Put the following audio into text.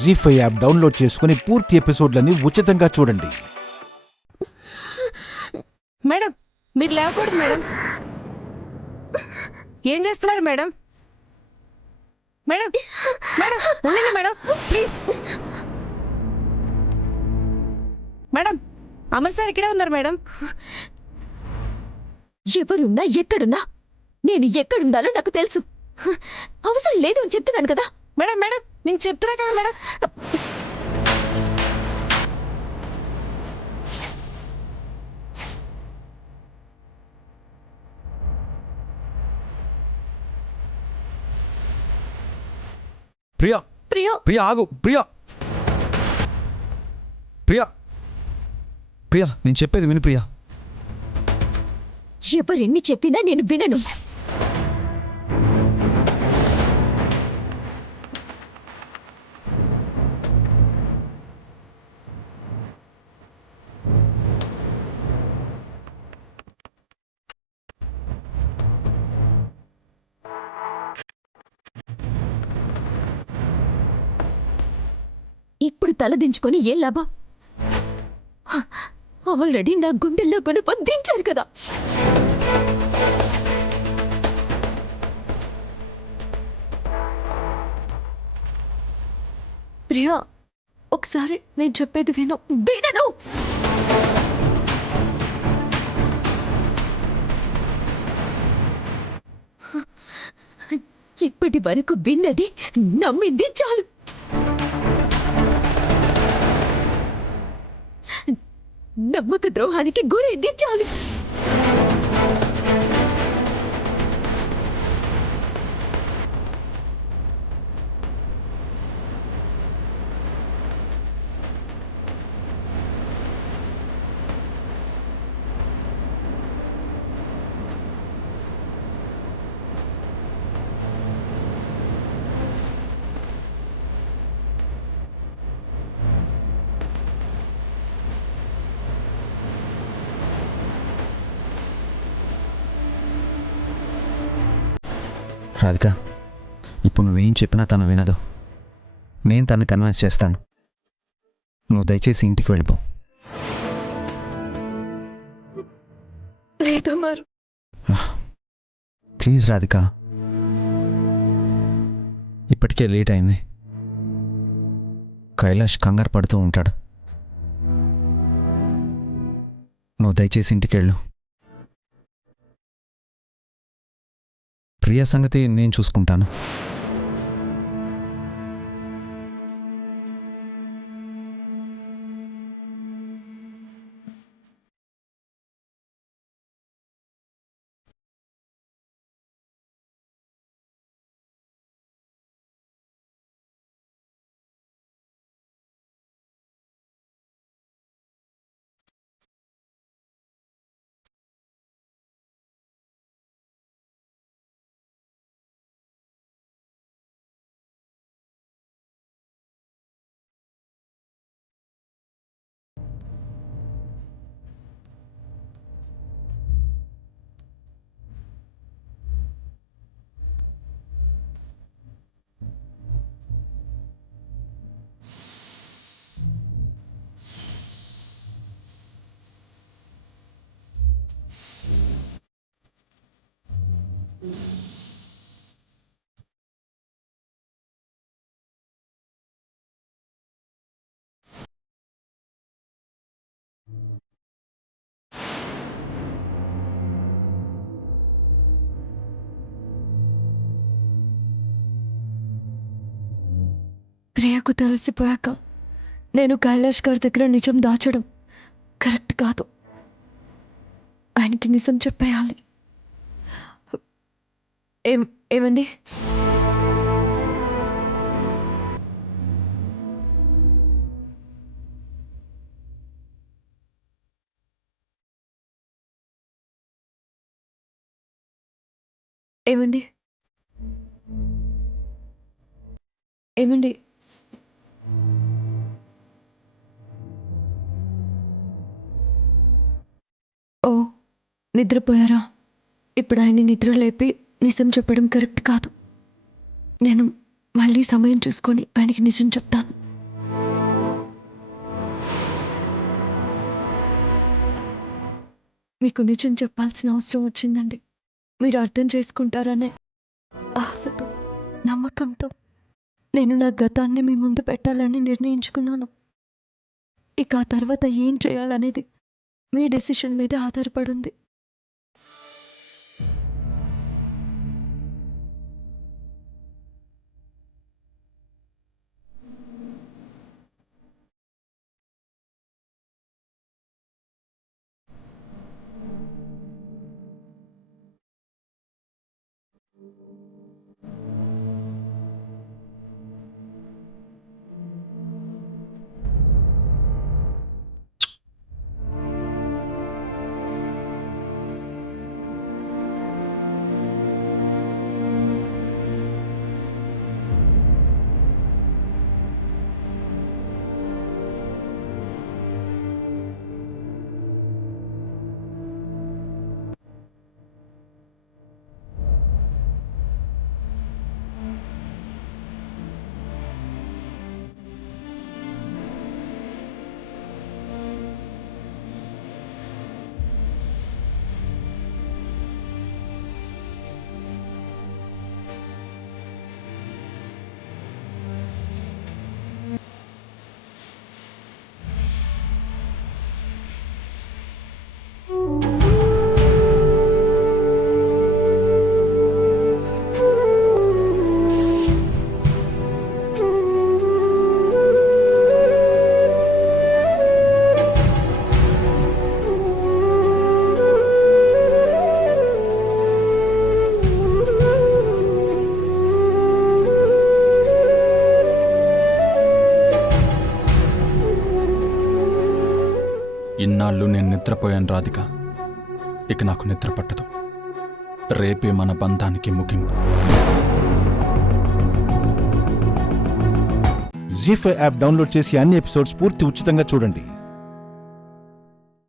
జీ5 app download చేసుకుని పూర్తి ఎపిసోడ్లని ఉచితంగా చూడండి. మేడం మీరు లేవకూడదు మేడం. ఏం చేస్తున్నారు మేడం? మేడం మేడం ఉండండి madam please. Madam Amar sir ఇక్కడే ఉన్నారు మేడం. ఎవరున్నా ఎక్కడున్నా నేను ఎక్కడుండాలో నాకు తెలుసు. అవసరం లేదు అని చెప్తున్నాను కదా. మేడం మేడం నేను చెప్తున్నా కదా మేడం. ప్రియా ప్రియా ప్రియా ఆగు. ప్రియా ప్రియా ప్రియా నేను చెప్పేది విను ప్రియా. ఎవరెన్ని చెప్పినా నేను వినను. ఇప్పుడు తలదించుకొని ఏం లాభం? ఆల్రెడీ నా గుండెల్లో గుణపం దించారు కదా. ప్రియా ఒకసారి నేను చెప్పేది విను. వినను. ఇప్పటి వరకు విన్నది నమ్మింది చాలు. నమ్మక ద్రోహానికి గురైంది చాలు. రాధిక, ఇప్పుడు నువ్వేం చెప్పినా తను వినదు. నేను తను కన్విన్స్ చేస్తాను. నువ్వు దయచేసి ఇంటికి వెళ్ళిపో. లేదమ్మర్. ప్లీజ్ రాధిక, ఇప్పటికే లేట్ అయింది. కైలాష్ కంగారు పడుతూ ఉంటాడు. నువ్వు దయచేసి ఇంటికి వెళ్ళు. ప్రియ సంగతి నేను చూసుకుంటాను. ప్రియకు తెలిసిపోయాక నేను కైలాష్ గారి దగ్గర నిజం దాచడం కరెక్ట్ కాదు. ఆయనకి నిజం చెప్పేయాలి. ఏమండి? ఏమండి? ఏమండి? ఓ నిద్రపోయారా? ఇప్పుడు ఆయన్ని నిద్ర లేపి నిజం చెప్పడం కరెక్ట్ కాదు. నేను మళ్ళీ సమయం చూసుకొని ఆయనకి నిజం చెప్తాను. మీకు నిజం చెప్పాల్సిన అవసరం వచ్చిందండి. మీరు అర్థం చేసుకుంటారనే ఆశతో, నమ్మకంతో నేను నా గతాన్ని మీ ముందు పెట్టాలని నిర్ణయించుకున్నాను. ఇక ఆ తర్వాత ఏం చేయాలనేది మీ డెసిషన్ మీద ఆధారపడింది. ఇన్నాళ్ళు నేను నిద్రపోయాను రాధిక. ఇక నాకు నిద్ర పట్టదు. రేపే మన బంధానికి ముగింపు. జీ5 యాప్ డౌన్లోడ్ చేసి అన్ని ఎపిసోడ్స్ పూర్తి ఉచితంగా చూడండి.